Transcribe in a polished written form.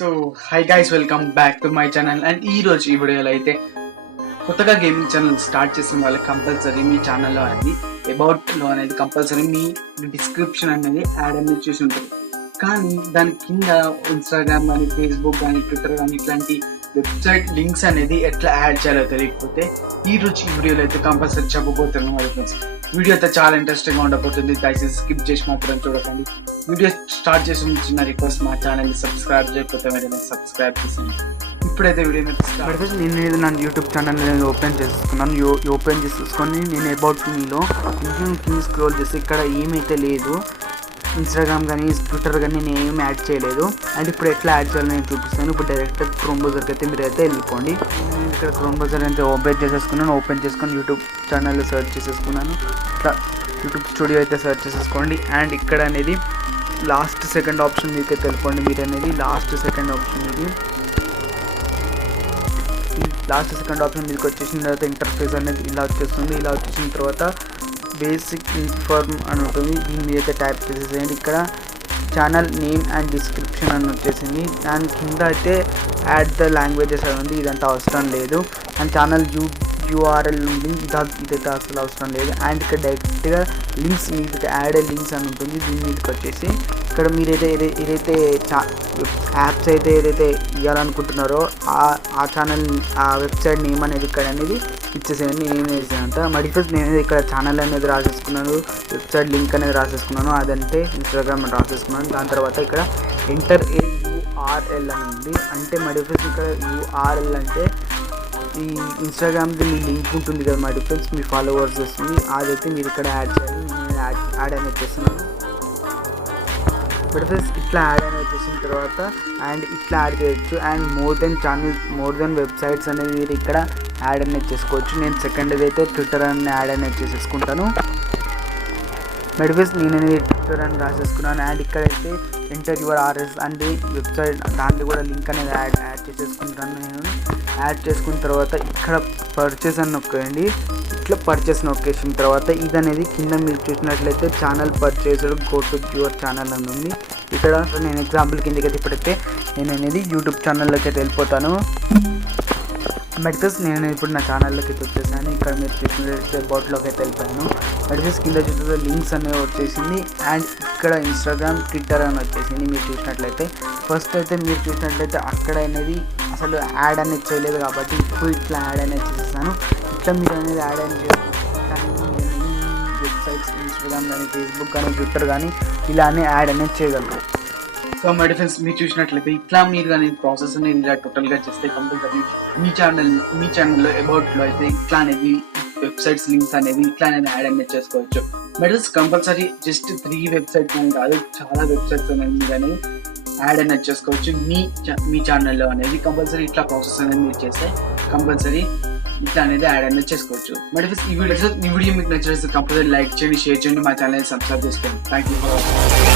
So hi guys, welcome back to my channel. And ఈ రోజు ఈ వీడియోలో అయితే కొత్తగా గేమింగ్ ఛానల్ స్టార్ట్ చేసిన వాళ్ళకి కంపల్సరీ మీ ఛానల్లో అనేది అబౌట్లో అనేది కంపల్సరీ మీ డిస్క్రిప్షన్ అనేది యాడ్ అనేది చూసి ఉంటుంది. కానీ దాని కింద ఇన్స్టాగ్రామ్ కానీ, ఫేస్బుక్ కానీ, ట్విట్టర్ కానీ ఇట్లాంటి వెబ్సైట్ లింక్స్ అనేది ఎట్లా యాడ్ చేయాలో తెలియకపోతే ఈ రోజు ఈ వీడియోలో అయితే కంపల్సరీ చెప్పబోతున్నాం మరి ఫ్రెండ్స్. వీడియో అయితే చాలా ఇంట్రెస్టింగ్గా ఉండబోతుంది, దయచేసి స్కిప్ చేసి మాత్రం చూడకండి. వీడియో స్టార్ట్ చేసి చిన్న రిక్వెస్ట్, మా ఛానల్ని సబ్స్క్రైబ్ చేయకపోతే వెంటనే సబ్స్క్రైబ్ చేసేయండి. ఇప్పుడైతే వీడియో నేను నా యూట్యూబ్ ఛానల్ ఓపెన్ చేసుకున్నాను. ఓపెన్ చేసేసుకొని నేను అబౌట్ మీలో కింద స్క్రోల్ చేసి ఇక్కడ ఏమైతే లేదు, ఇన్స్టాగ్రామ్ కానీ ట్విట్టర్ కానీ నేను ఏం యాడ్ చేయలేదు. అండ్ ఇప్పుడు ఎట్లా యాడ్ చేయాలో నేను చూపిస్తాను. ఇప్పుడు డైరెక్ట్ క్రోమ్ బ్రౌజర్కి అయితే మీరు అయితే వెళ్ళిపోండి. ఇక్కడ క్రోమ్ బ్రౌజర్ అయితే ఓపెన్ చేసేసుకున్నాను. ఓపెన్ చేసుకొని యూట్యూబ్ ఛానల్ సెర్చ్ చేసేసుకున్నాను. ఇట్లా యూట్యూబ్ స్టూడియో అయితే సెర్చ్ చేసేసుకోండి. అండ్ ఇక్కడ అనేది లాస్ట్ సెకండ్ ఆప్షన్ మీకు అయితే వెళ్ళిపోండి. మీరు అనేది లాస్ట్ సెకండ్ ఆప్షన్ ఇది. లాస్ట్ సెకండ్ ఆప్షన్ మీకు వచ్చేసిన తర్వాత ఇంటర్ఫేస్ అనేది ఇలా వచ్చేస్తుంది. ఇలా వచ్చేసిన తర్వాత బేసిక్ ఇన్ఫార్మ్ అని ఉంటుంది, దీని మీద అయితే టైప్ చేసేసేయండి. ఇక్కడ ఛానల్ నేమ్ అండ్ డిస్క్రిప్షన్ అని వచ్చేసింది. దాని కింద అయితే యాడ్ ద లాంగ్వేజెస్ అని ఉంది, ఇదంతా అవసరం లేదు. అండ్ ఛానల్ యూఆర్ఎల్ ఉంది, ఇదైతే అసలు అవసరం లేదు. అండ్ ఇక్కడ డైరెక్ట్గా లింక్స్ మీదకి యాడ్ లింక్స్ అని ఉంటుంది, దీని మీదకి వచ్చేసి ఇక్కడ మీరైతే ఏదైతే యాప్స్ అయితే ఏదైతే ఇవ్వాలనుకుంటున్నారో ఆ ఛానల్ ఆ వెబ్సైట్ నేమ్ అనేది ఇక్కడ అనేది ఇచ్చేసేయండి. నేనేం చేసానంట మడిఫెస్ నేను ఇక్కడ ఛానల్ అనేది రాసేసుకున్నాను, వెబ్సైట్ లింక్ అనేది రాసేసుకున్నాను, అదంటే ఇన్స్టాగ్రామ్ అని రాసేసుకున్నాను. దాని తర్వాత ఇక్కడ ఎంటర్ ఏ యూఆర్ఎల్ అని ఉంది. అంటే మడిఫెస్ ఇక్కడ యూఆర్ఎల్ అంటే ఈ ఇన్స్టాగ్రామ్ది మీ లింక్ ఉంటుంది కదా మా డిఫరెన్స్, మీ ఫాలోవర్స్ వస్తుంది, అదైతే మీరు ఇక్కడ యాడ్ చేయాలి. నేను యాడ్ అనేది చేస్తున్నాను. బట్ ఇట్లా యాడ్ అనేది చేసిన తర్వాత అండ్ ఇట్లా యాడ్ చేయొచ్చు. అండ్ మోర్ దెన్ వెబ్సైట్స్ అనేది మీరు ఇక్కడ యాడ్ అనేది చేసుకోవచ్చు. నేను సెకండ్ అయితే ట్విట్టర్ అని యాడ్ అనేది చేసేసుకుంటాను. మెడిఫెస్ నేను అనేది ట్విట్టర్ అని రాసేసుకున్నాను. అండ్ ఇక్కడైతే enter your RS and website దాంట్లో కూడా లింక్ అనేది యాడ్ చేసేసుకుంటాను. నేను యాడ్ చేసుకున్న తర్వాత ఇక్కడ పర్చేస్ అని నొక్కండి. ఇట్లా పర్చేస్ నొక్కేసిన తర్వాత ఇది అనేది కింద మీరు చూసినట్లయితే channel purchased go to your channel అని ఉంది. ఇక్కడ నేను ఎగ్జాంపుల్ కిందకి అయితే ఇప్పుడైతే నేను అనేది యూట్యూబ్ ఛానల్లోకి అయితే వెళ్ళిపోతాను. మెడిఫెస్ నేను ఇప్పుడు నా ఛానల్లోకి అయితే వచ్చేసాను. ఇక్కడ మీరు చూసినట్లయితే అబౌట్లోకి అయితే వెళ్ళిపోయాను. మెడిఫెస్ కింద చూస్తే లింక్స్ అనేవి వచ్చేసింది. అండ్ ఇక్కడ ఇన్స్టాగ్రామ్ ట్విట్టర్ అని వచ్చేసింది. మీరు చూసినట్లయితే ఫస్ట్ అయితే మీరు చూసినట్లయితే అక్కడ అనేది అసలు యాడ్ అనేది చేయలేదు కాబట్టి ఇప్పుడు ఇట్లా యాడ్ అనేది చేసేసాను. ఇట్లా మీరు అనేది యాడ్ అనేది చేసుకుంటాను. వెబ్సైట్స్ ఇన్స్టాగ్రామ్ కానీ, ఫేస్బుక్ కానీ, ట్విట్టర్ కానీ ఇలానే యాడ్ అనేది చేయగలరు. సో మై డిఫరెన్స్ మీరు చూసినట్లయితే ఇట్లా మీరు కానీ ప్రాసెస్ అనేది ఇలా టోటల్గా చేస్తే కంపల్సరీ మీ ఛానల్లో అబౌట్లో అయితే ఇట్లా అనేది వెబ్సైట్స్ లింక్స్ అనేది ఇట్లా అనేది యాడ్ అనేది చేసుకోవచ్చు. మెడల్స్ కంపల్సరీ జస్ట్ 3 వెబ్సైట్స్ అని కాదు, చాలా వెబ్సైట్స్ అనేది మీరు అనేది యాడ్ అనేది చేసుకోవచ్చు మీ ఛానల్లో అనేది. కంపల్సరీ ఇట్లా ప్రాసెస్ అనేది మీరు చేస్తే కంపల్సరీ ఇట్లా అనేది యాడ్ అనేది చేసుకోవచ్చు. బట్ ఈ వీడియో మీకు నచ్చితే కంపల్సరీ లైక్ చేయండి, షేర్ చేయండి, మా ఛానల్ని సబ్స్క్రైబ్ చేసుకోండి. Thank you for watching.